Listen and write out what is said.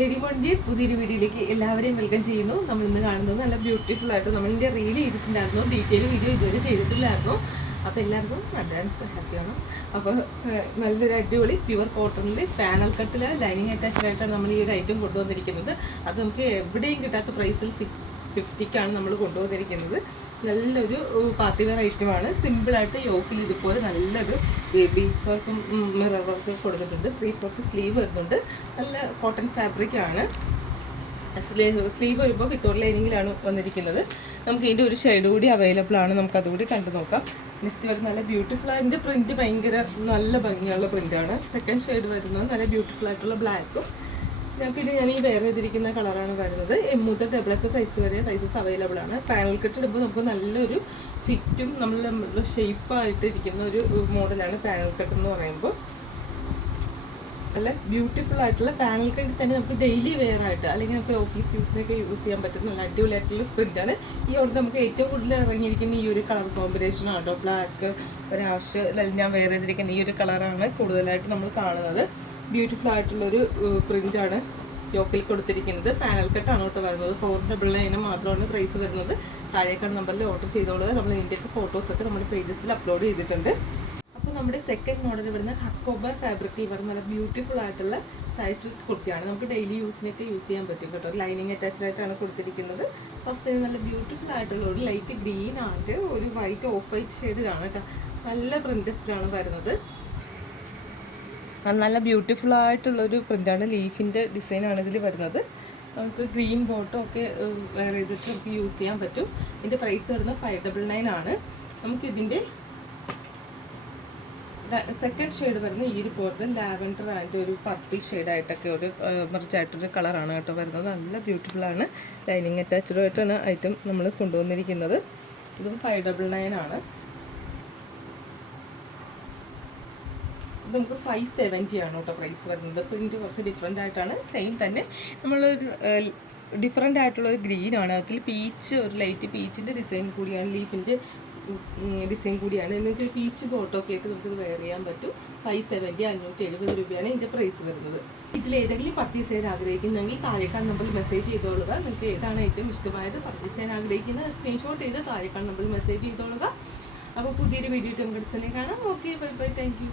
ലെഡിമോണിൻ്റെ പുതിയൊരു വീഡിയോയിലേക്ക് എല്ലാവരെയും വെൽക്കം ചെയ്യുന്നു. നമ്മളിന്ന് കാണുന്നത് നല്ല ബ്യൂട്ടിഫുൾ ആയിട്ട് നമ്മളിൻ്റെ റീൽ ചെയ്തിട്ടുണ്ടായിരുന്നു, ഡീറ്റെയിൽ വീഡിയോ ഇതുവരെ ചെയ്തിട്ടില്ലായിരുന്നു. അപ്പോൾ എല്ലാവർക്കും അഡ്വാൻസ് ഹാപ്പിയാണ്. അപ്പോൾ നല്ലൊരു അടിപൊളി പ്യുവർ കോട്ടണിൽ പാനൽ കട്ടിൽ ലൈനിങ് അറ്റാച്ച്ഡ് ആയിട്ടാണ് നമ്മൾ ഈ ഒരു ഐറ്റം കൊണ്ടുവന്നിരിക്കുന്നത്. അത് നമുക്ക് എവിടെയും കിട്ടാത്ത പ്രൈസിൽ 650ക്കാണ് നമ്മൾ കൊണ്ടുവന്നിരിക്കുന്നത്. നല്ലൊരു പാർട്ടി വെയർ ഐറ്റമാണ്. സിമ്പിളായിട്ട് യോക്കിൽ ഇതുപോലെ നല്ലൊരു ബീഡ്സ് വർക്കും മിറർ വർക്കും കൊടുത്തിട്ടുണ്ട്. 3/4 സ്ലീവ് വരുന്നുണ്ട്. നല്ല കോട്ടൺ ഫാബ്രിക്കാണ്. സ്ലീവ് വരുമ്പോൾ വിത്തൗട്ട് ലൈനിങ്ങിലാണ് വന്നിരിക്കുന്നത്. നമുക്ക് ഇതിൻ്റെ ഒരു ഷെയ്ഡ് കൂടി അവൈലബിൾ ആണ്. നമുക്ക് അതുകൂടി കണ്ടു നോക്കാം. നെക്സ്റ്റ് വരുന്നത് നല്ല ബ്യൂട്ടിഫുൾ ആണ്. ഇതിൻ്റെ പ്രിൻറ്റ് ഭയങ്കര നല്ല ഭംഗിയുള്ള പ്രിൻ്റാണ്. സെക്കൻഡ് ഷെയ്ഡ് വരുന്നത് നല്ല ബ്യൂട്ടിഫുൾ ആയിട്ടുള്ള ബ്ലാക്കും. പിന്നെ ഞാൻ ഈ വെയർ ചെയ്തിരിക്കുന്ന കളറാണ് വരുന്നത്. M മുതൽ XXL സൈസ് വരെ സൈസസ് അവൈലബിൾ ആണ്. പാനൽ കട്ട് ഇടുമ്പോൾ നമുക്ക് നല്ലൊരു ഫിറ്റും നമ്മൾ ഷേപ്പായിട്ട് ഇരിക്കുന്ന ഒരു മോഡലാണ് പാനൽ കട്ട് എന്ന് പറയുമ്പോൾ. നല്ല ബ്യൂട്ടിഫുൾ ആയിട്ടുള്ള പാനൽ കട്ട് തന്നെ നമുക്ക് ഡെയിലി വെയർ ആയിട്ട് അല്ലെങ്കിൽ നമുക്ക് ഓഫീസ് യൂസിനൊക്കെ യൂസ് ചെയ്യാൻ പറ്റുന്ന നല്ല അടിപൊളിയായിട്ടുള്ള പ്രിൻ്റാണ്. ഈ ഓർഡർ നമുക്ക് ഏറ്റവും കൂടുതൽ ഇറങ്ങിയിരിക്കുന്ന ഈ ഒരു കളർ കോമ്പിനേഷൻ ആട്ടോ. ബ്ലാക്ക് ഒരാവശ്യം ഞാൻ വെയർ ചെയ്തിരിക്കുന്ന ഈ ഒരു കളറാണ് കൂടുതലായിട്ട് നമ്മൾ കാണുന്നത്. ബ്യൂട്ടിഫുൾ ആയിട്ടുള്ളൊരു പ്രിൻ്റാണ് യോക്കിൽ കൊടുത്തിരിക്കുന്നത്. പാനൽ കട്ടാണ് കേട്ടോ വരുന്നത്. 499 മാത്രമാണ് പ്രൈസ് വരുന്നത്. താഴേക്കാണ് നമ്പറിൽ ഓർഡർ ചെയ്തോളുക. നമ്മൾ ഇതിൻ്റെയൊക്കെ ഫോട്ടോസൊക്കെ നമ്മുടെ പേജസിൽ അപ്ലോഡ് ചെയ്തിട്ടുണ്ട്. അപ്പോൾ നമ്മുടെ സെക്കൻഡ് മോഡൽ വരുന്ന ഹക്കോബ ഫാബ്രിക്കിൽ വരുന്ന നല്ല ബ്യൂട്ടിഫുൾ ആയിട്ടുള്ള സൈസ് കുർത്തിയാണ്. നമുക്ക് ഡെയിലി യൂസിനൊക്കെ യൂസ് ചെയ്യാൻ പറ്റും കേട്ടോ. ലൈനിങ് അറ്റാച്ച്ഡ് ആയിട്ടാണ് കൊടുത്തിരിക്കുന്നത്. ഫസ്റ്റ് നല്ല ബ്യൂട്ടിഫുൾ ആയിട്ടുള്ള ഒരു ലൈറ്റ് ഗ്രീൻ ആയിട്ട് ഒരു വൈറ്റ് ഓഫ് വൈറ്റ് ഷെയ്ഡിലാണ് കേട്ടോ. നല്ല പ്രിൻറ്റസ്റ്റാണ് വരുന്നത്. നല്ല ബ്യൂട്ടിഫുൾ ആയിട്ടുള്ളൊരു പ്രിൻ്റാണ്. ലീഫിൻ്റെ ഡിസൈനാണ് ഇതിൽ വരുന്നത്. നമുക്ക് ഗ്രീൻ ബോട്ടം ഒക്കെ വെയർ ചെയ്തിട്ട് നമുക്ക് യൂസ് ചെയ്യാൻ പറ്റും. ഇതിൻ്റെ പ്രൈസ് വരുന്നത് 599 ആണ്. നമുക്കിതിൻ്റെ സെക്കൻഡ് ഷെയ്ഡ് വരുന്ന ഈ ഒരു പോലത്തെ ലാവൻഡർ ആൻഡ് ഒരു പർപ്പിൾ ഷെയ്ഡായിട്ടൊക്കെ ഒരു മെർച്ചായിട്ടൊരു കളറാണ് കേട്ടോ വരുന്നത്. നല്ല ബ്യൂട്ടിഫുള്ളാണ്. ലൈനിങ് അറ്റാച്ച്ഡ് ആയിട്ടാണ് ഐറ്റം നമ്മൾ കൊണ്ടുവന്നിരിക്കുന്നത്. ഇതും 599 ആണ്. ഇത് നമുക്ക് 570 ആണ് കേട്ടോ പ്രൈസ് വരുന്നത്. പ്രിൻറ്റ് കുറച്ച് ഡിഫറെൻ്റ് ആയിട്ടാണ്. സെയിം തന്നെ നമ്മളൊരു ഡിഫറെൻ്റ് ആയിട്ടുള്ളൊരു ഗ്രീനാണ്. അതിൽ പീച്ച്, ഒരു ലൈറ്റ് പീച്ചിൻ്റെ ഡിസൈൻ കൂടിയാണ്. ലീഫിൻ്റെ ഡിസൈൻ കൂടിയാണ്. എന്നിട്ട് പീച്ച് ബോട്ടൊക്കെ ആയിട്ട് നമുക്കിത് വെയർ ചെയ്യാൻ പറ്റും. 570 570 രൂപയാണ് ഇതിൻ്റെ പ്രൈസ് വരുന്നത്. ഇതിലേതെങ്കിലും പർച്ചേസ് ചെയ്യാൻ ആഗ്രഹിക്കുന്നെങ്കിൽ താഴേക്കാണ് നമ്പറിൽ മെസ്സേജ് ചെയ്തോളുക. നിങ്ങൾക്ക് ഏതാണ് ഏറ്റവും ഇഷ്ടമായത് പർച്ചേസ് ചെയ്യാൻ ആഗ്രഹിക്കുന്നത് സ്ക്രീൻഷോട്ട് ചെയ്ത് താഴേക്കാണ് നമ്പറിൽ മെസ്സേജ് ചെയ്തോളുക. അപ്പോൾ പുതിയൊരു വീഡിയോ നമുക്ക് കാണാം. Okay, bye bye, thank you.